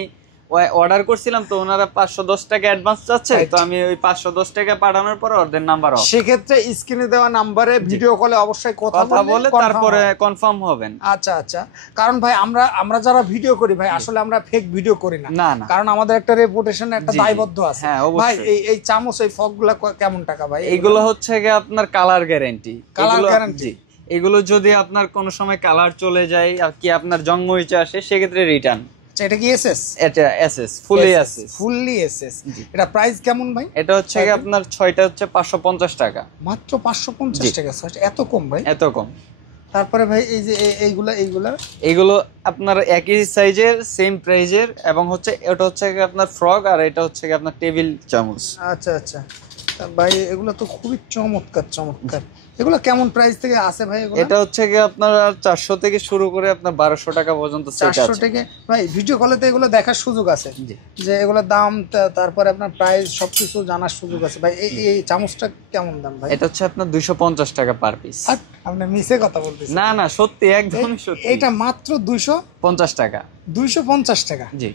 অর্ডার করছিলাম, তো ওনারা 510 টাকা অ্যাডভান্স চাচ্ছে, তো আমি ওই 510 টাকা পাঠানোর পর ওদের নাম্বার অফ। সেক্ষেত্রে স্ক্রিনে দেওয়া নাম্বারে ভিডিও কলে অবশ্যই কথা বলে তারপরে কনফার্ম হবেন। আচ্ছা আচ্ছা। কারণ ভাই আমরা যারা ভিডিও করি ভাই, আসলে আমরা ফেক ভিডিও করি না, কারণ আমাদের একটা রেপুটেশন, একটা দায়বদ্ধ আছে। ভাই এই চামচ এই ফকগুলো কেমন টাকা ভাই? এগুলো হচ্ছে কি আপনার কালার গ্যারান্টি। এগুলো যদি আপনার কোনো সময় কালার চলে যায় আর কি আপনার জং মরিচা আসে, সেক্ষেত্রে রিটার্ন। এটা কি এসএস? এটা এসএস, ফুলি এসএস। Fully SS. এটা প্রাইস কেমন ভাই? এটা হচ্ছে কি আপনার 6টা হচ্ছে 550 টাকা। মাত্র 550 টাকা? এত কম ভাই? এত কম। তারপরে ভাই এই যে এইগুলো আপনার একই সাইজের, সেম প্রাইজের, এবং হচ্ছে এটা হচ্ছে কি আপনার ফ্রগ, আর এটা হচ্ছে কি আপনার টেবিল চামচ। আচ্ছা আচ্ছা ভাই, এগুলো তো খুবই চমৎকার। এগুলো কেমন প্রাইস থেকে আছে ভাই? এটা হচ্ছে কি আপনার 400 থেকে শুরু করে আপনার 1200 টাকা পর্যন্ত সেট আছে। 400 থেকে ভাই ভিডিও কলে তো এগুলো দেখার সুযোগ আছে, যে এগুলোর দাম, তারপরে আপনার প্রাইস সবকিছু জানার সুযোগ আছে ভাই। এই চামচটা কেমন দাম ভাই? এটা হচ্ছে আপনার 250 টাকা পার পিস। আপনি মিছে কথা বলতেছেন। না না, সত্যি, একদমই সত্যি। এটা মাত্র 250 টাকা। 250 টাকা? জি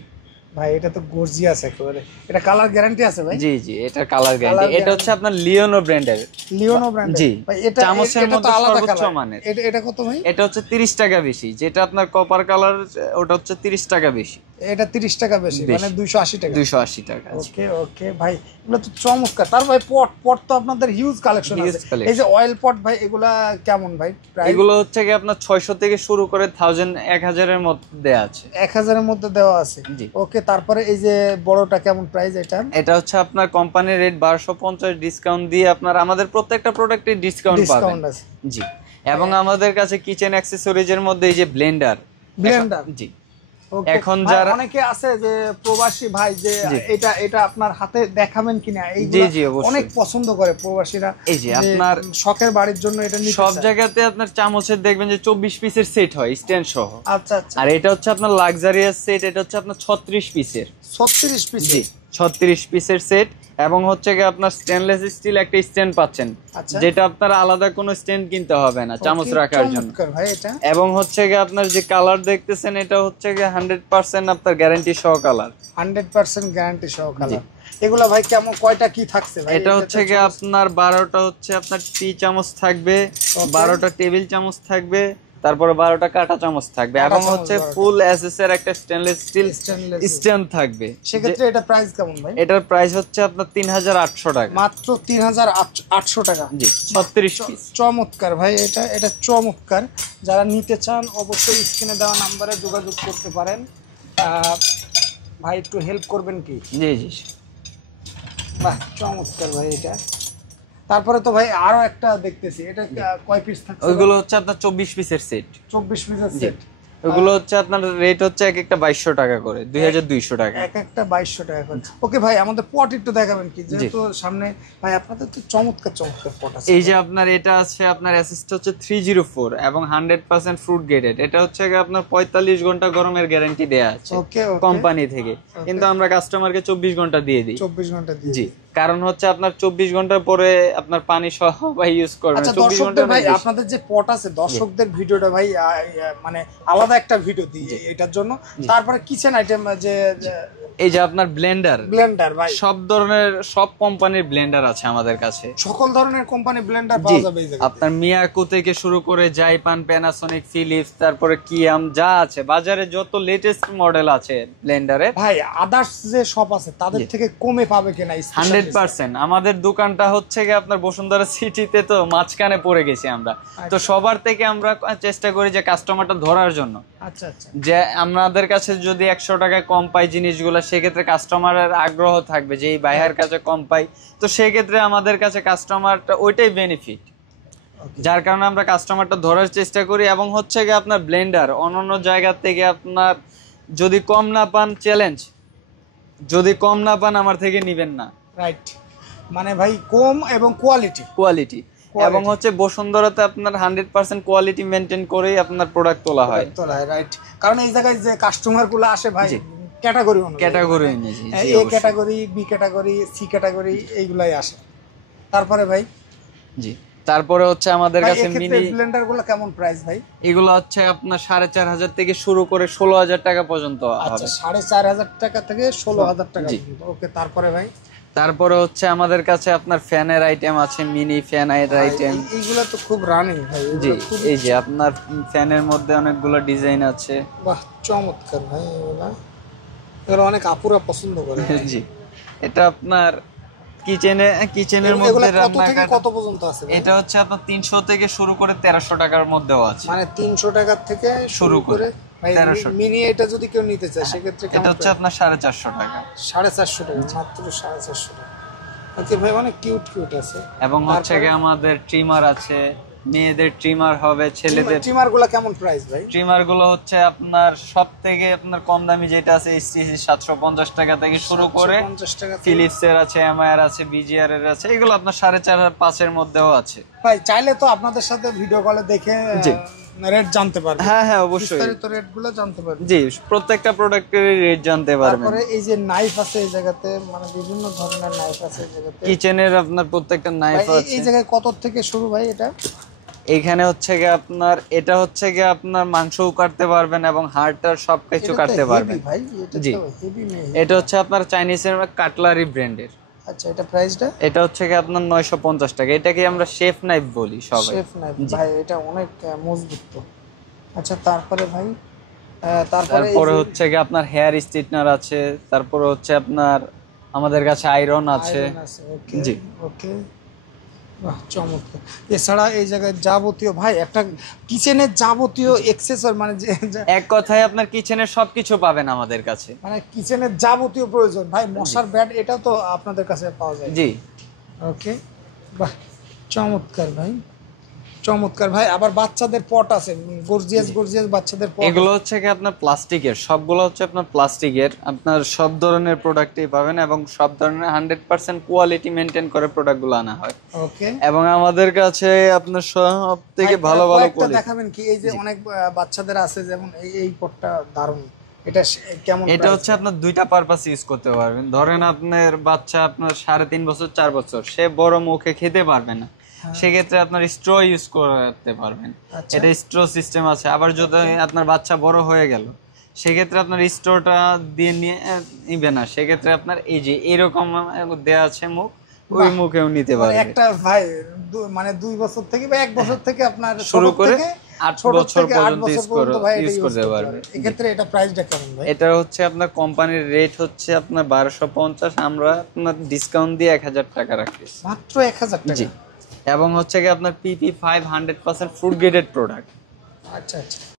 ভাই, এটা তো গর্জিয়াস একেবারে। এটা কালার গ্যারান্টি আছে ভাই? জি জি, এটা কালার গ্যারান্টি। এটা হচ্ছে আপনার লিওনো ব্র্যান্ডের। লিওনো ব্র্যান্ডের? জি ভাই এটা চামচের মধ্যে সর্বোচ্চ মানের। এটা কত ভাই? এটা হচ্ছে 30 টাকা বেশি। যেটা আপনার কপার কালার, ওটা হচ্ছে 30 টাকা বেশি। এটা 30 টাকা বেশি, মানে 280 টাকা। 280 টাকা। ওকে ভাই, এগুলো তো চমৎকার। তার ভাই পট তো আপনাদের হিউজ কালেকশন আছে। এই যে অয়েল পট ভাই, এগুলা কেমন ভাই প্রাইস? এগুলো হচ্ছে কি আপনার 600 থেকে শুরু করে 1000 এর মধ্যে আছে। 1000 এর মধ্যে দেওয়া আছে। জি ওকে, তারপরে এই যে বড়টা কেমন প্রাইস? এটা হচ্ছে আপনার কোম্পানির রেট 1250, ডিসকাউন্ট দিয়ে আপনার আমাদের প্রত্যেকটা প্রোডাক্টে ডিসকাউন্ট পাবেন। জি, এবং আমাদের কাছে কিচেন অ্যাকসেসরিজ এর মধ্যে এই যে ব্লেন্ডার। জি, এখন যারা অনেকে আছে যে প্রবাসী ভাই, যে এটা আপনার হাতে দেখাবেন কিনা, এইগুলো অনেক পছন্দ করে প্রবাসীরা। এই যে আপনার শখের বাড়ির জন্য এটা নিতে সব জায়গাতে আপনার চামচের দেখবেন যে 24 পিসের সেট হয়, স্ট্যান্ড সহ। আচ্ছা আচ্ছা। আর এটা হচ্ছে আপনার লাক্সারিয়াস সেট। এটা হচ্ছে আপনার 36 পিসের। 36 পিস? জি, 36 পিসের সেট। এবং হচ্ছে কি আপনার স্টেনলেস স্টিল একটা স্ট্যান্ড পাচ্ছেন, যেটা আপনার আলাদা কোনো স্ট্যান্ড কিনতে হবে না চামচ রাখার জন্য। এবং হচ্ছে কি আপনার যে কালার দেখতেছেন, এটা হচ্ছে কি 100% আপনার গ্যারান্টি সহ কালার। 100% গ্যারান্টি সহ কালার। এগুলা ভাই কেমন, কয়টা কি থাকছে ভাই? এটা হচ্ছে কি আপনার 12টা হচ্ছে আপনার টি চামচ থাকবে, 12টা টেবিল চামচ থাকবে, তারপরে 12টা কাঁটা চামচ থাকবে, এবং হচ্ছে ফুল এসএস এর একটা স্টেনলেস স্টিল স্ট্যান্ড থাকবে। সেক্ষেত্রে এটা প্রাইস কেমন ভাই? এটার প্রাইস হচ্ছে আপনার 3800 টাকা। মাত্র 3800 টাকা? জি, 36 পিস। চমৎকার ভাই, এটা চমৎকার। যারা নিতে চান অবশ্যই স্ক্রিনে দেওয়া নাম্বারে যোগাযোগ করতে পারেন। ভাই একটু হেল্প করবেন কি? জি জি। বাহ, চমৎকার ভাই এটা। তারপরে তো ভাই আরো একটা দেখতেছি, এটা কয় পিস থাকছে? ওইগুলো হচ্ছে আপনার 24 পিসের সেট। 24 পিসের সেট। ওগুলো হচ্ছে আপনার রেট হচ্ছে এক একটা 2200 টাকা করে, 2200 টাকা। এক একটা 2200 টাকা করে। ওকে ভাই, আমাদের পট একটু দেখাবেন কি? যেহেতু সামনে ভাই আপনাদের তো চমৎকার পট আছে। এই যে আপনার এটা আছে, আপনার অ্যাসিস্ট হচ্ছে 304 এবং 100% ফ্রুট গ্রেডেড। এটা হচ্ছে আপনার 45 ঘন্টা গরমের গ্যারান্টি দেয়া আছে কোম্পানি থেকে, কিন্তু আমরা কাস্টমারকে 24 ঘন্টা দিয়ে দিই। 24 ঘন্টা দিয়ে? জি, কারণ হচ্ছে আপনার 24 ঘন্টার পরে আপনার পানি সহ ভাই ইউজ করবেন। আচ্ছা, দর্শকদের ভাই আপনাদের যে পট আছে, দর্শকদের ভিডিওটা ভাই মানে আলাদা একটা ভিডিও দিই এটার জন্য। তারপরে কিচেন আইটেম, যে এই যে আপনার ব্লেন্ডার ভাই, সব ধরনের, সব কোম্পানির ব্লেন্ডার আছে আমাদের কাছে। সকল ধরনের কোম্পানি ব্লেন্ডার পাওয়া যাবে এই জায়গায়। আপনার মিয়াকো থেকে শুরু করে জাইপান, প্যানাসোনিক, ফিলিপস, তারপরে কিয়াম, যা আছে বাজারে যত লেটেস্ট মডেল আছে ব্লেন্ডারে ভাই, আদার্স যে শপ আছে তাদের থেকে কমে পাবে কিনা? 100%। আমাদের দোকানটা হচ্ছে কি আপনার বসুন্ধরা সিটিতে, তো মাঝখানে পড়ে গেছি আমরা। তো সবার থেকে আমরা চেষ্টা করি যে কাস্টমারটা ধরার জন্য। আচ্ছা আচ্ছা। যে আমাদের কাছে যদি 100 টাকায় কম পাই জিনিসগুলো, সেক্ষেত্রে কাস্টমারের আগ্রহ থাকবে যে এই ভাইয়ের কাছে কম পাই, তো সেক্ষেত্রে আমাদের কাছে কাস্টমারটা ওইটাই বেনিফিট, যার কারণে আমরা কাস্টমারটা ধরার চেষ্টা করি। এবং হচ্ছে গিয়ে আপনার ব্লেন্ডার অন্যান্য জায়গা থেকে আপনার যদি কম না পান, চ্যালেঞ্জ, যদি কম না পান আমার থেকে নিবেন না। রাইট, মানে ভাই কম এবং কোয়ালিটি এবং হচ্ছে বসুন্ধরাতে আপনার 100% কোয়ালিটি মেনটেন করেই আপনার প্রোডাক্ট তোলা হয়। রাইট, কারণ এই জায়গায় যে কাস্টমার গুলো আসে ভাই, ক্যাটাগরি অনুযায়ী, A category, B category, C category, এইগুলাই আসে। তারপরে ভাই, জি, তারপরে হচ্ছে আমাদের কাছে মিনি ব্লেন্ডার গুলো কেমন প্রাইস ভাই? এগুলো হচ্ছে আপনার 4500 থেকে শুরু করে 16000 টাকা পর্যন্ত। আচ্ছা, 4500 টাকা থেকে 16000 টাকা পর্যন্ত। ওকে, তারপরে ভাই? তারপরে হচ্ছে আমাদের কাছে আপনার ফ্যানের আইটেম আছে, মিনি ফ্যানের আইটেম। এইগুলো তো খুব রানিং ভাই। জি, এই যে আপনার ফ্যানের মধ্যে অনেকগুলো ডিজাইন আছে। বাহ, চমৎকার ভাই, এগুলো অনেক আপুরা পছন্দ করে। জি, এটা আপনার কিচেনের মধ্যে রান্না কত পর্যন্ত আছে? এটা হচ্ছে আপনার 300 থেকে শুরু করে 1300 টাকার মধ্যেও আছে। মানে 300 টাকা থেকে শুরু করে ভাই 1300 মিনি এটা যদি কেউ নিতে চায় সেক্ষেত্রে এটা হচ্ছে আপনার 450 টাকা। 450 টাকা, মাত্র 450 টাকা। ওকে ভাই, অনেক কিউট কিউট আছে। এবং হচ্ছে কি আমাদের ট্রিমার আছে, মেয়েদের ট্রিমার হবে, ছেলেদের ট্রিমার গুলো কেমন প্রাইস ভাই? ট্রিমার গুলো হচ্ছে আপনার সব থেকে আপনার কম দামি যেটা আছে HTC 750 টাকা থেকে শুরু করে 750 টাকা। ফিলিপস এর আছে, এমআই এর আছে, বিজিআর এর আছে, এগুলো আপনার 4.5 এর মধ্যেও আছে। ভাই চাইলে তো আপনাদের সাথে ভিডিও কলে দেখে জি রেট জানতে পারবেন। হ্যাঁ অবশ্যই, বিস্তারিত রেট গুলো জানতে পারবেন। জি প্রত্যেকটা প্রোডাক্টের রেট জানতে পারবেন। তারপরে এই যে নাইফ আছে এই জায়গাতে, মানে বিভিন্ন ধরনের নাইফ আছে এই জায়গাতে। কিচেনের আপনার প্রত্যেকটা নাইফ আছে। এই জায়গায় কত থেকে শুরু ভাই এটা? এইখানে হচ্ছে গিয়ে আপনার এটা হচ্ছে গিয়ে আপনার মাংসও কাটতে পারবেন এবং হাড়টার সবকিছু কাটতে পারবেন। ভাই এটা জি। তো হেভি নেই। এটা হচ্ছে আপনার চাইনিজের কাটলারি ব্র্যান্ডের। আচ্ছা, এটা প্রাইসটা? এটা হচ্ছে কি আপনার 950 টাকা। এটাকে আমরা শেফ নাইফ বলি সবাই। শেফ নাইফ ভাই, এটা অনেক মজবুত তো। আচ্ছা তারপরে ভাই, তারপরে হচ্ছে কি আপনার হেয়ার স্ট্রেটনার আছে, তারপরে হচ্ছে আপনার আমাদের কাছে আয়রন আছে। ওকে জি। ওকে, বাহ চমৎকার। এছাড়া এই জায়গায় যাবতীয় ভাই একটা কিচেনের যাবতীয় এক্সেসর, মানে এক কথায় আপনার কিচেনের সবকিছু পাবেন আমাদের কাছে। মানে কিচেনের যাবতীয় প্রয়োজন ভাই, মশার ব্যাট এটাও তো আপনাদের কাছে পাওয়া যায়। জি। ওকে, বাহ চমৎকার ভাই, চমৎকার ভাই। আবার বাচ্চাদের পট আছে, গর্জিয়াস গর্জিয়াস বাচ্চাদের পট। এগুলো হচ্ছে কি আপনার প্লাস্টিকের, সবগুলো হচ্ছে আপনার প্লাস্টিকের। আপনার সব ধরনের প্রোডাক্টই পাবেন এবং সব ধরনের 100% কোয়ালিটি মেনটেন করে প্রোডাক্টগুলো আনা হয়। ওকে, এবং আমাদের কাছে আপনার সব থেকে ভালো ভালো কোয়ালিটি দেখাবেন কি? এই যে অনেক বাচ্চাদের আছে, যেমন এই পটটা দারুণ, এটা কেমন? এটা হচ্ছে আপনার দুইটা পারপাস ইউজ করতে পারবেন। ধরেন আপনার বাচ্চা আপনার 3.5 বছর 4 বছর, সে বড় মুখে খেতে পারবে না, সেক্ষেত্রে আপনার স্ট্র ইউজ করতে পারবেন। এটা স্ট্র সিস্টেম আছে। আবার যদি আপনার বাচ্চা বড় হয়ে গেল, সেক্ষেত্রে আপনার স্ট্রটা দিয়ে নিবে না, সেক্ষেত্রে আপনার এই যে এরকম দেয়া আছে মুখ, ওই মুখেও নিতে পারবেন। একটা ভাই মানে 2 বছর থেকে বা 1 বছর থেকে আপনার শুরু করে 8 বছর পর্যন্ত ইউজ করতে পারবে। এক্ষেত্রে এটা প্রাইসটা কেমন ভাই? এটা হচ্ছে আপনার কোম্পানির রেট হচ্ছে আপনার 1250, আমরা আপনার ডিসকাউন্ট দিয়ে 1000 টাকা রাখছি। মাত্র 1000 টাকা? জি। এবং হচ্ছে কি আপনার PP5 100% ফুড গ্রেডেড প্রোডাক্ট। আচ্ছা আচ্ছা।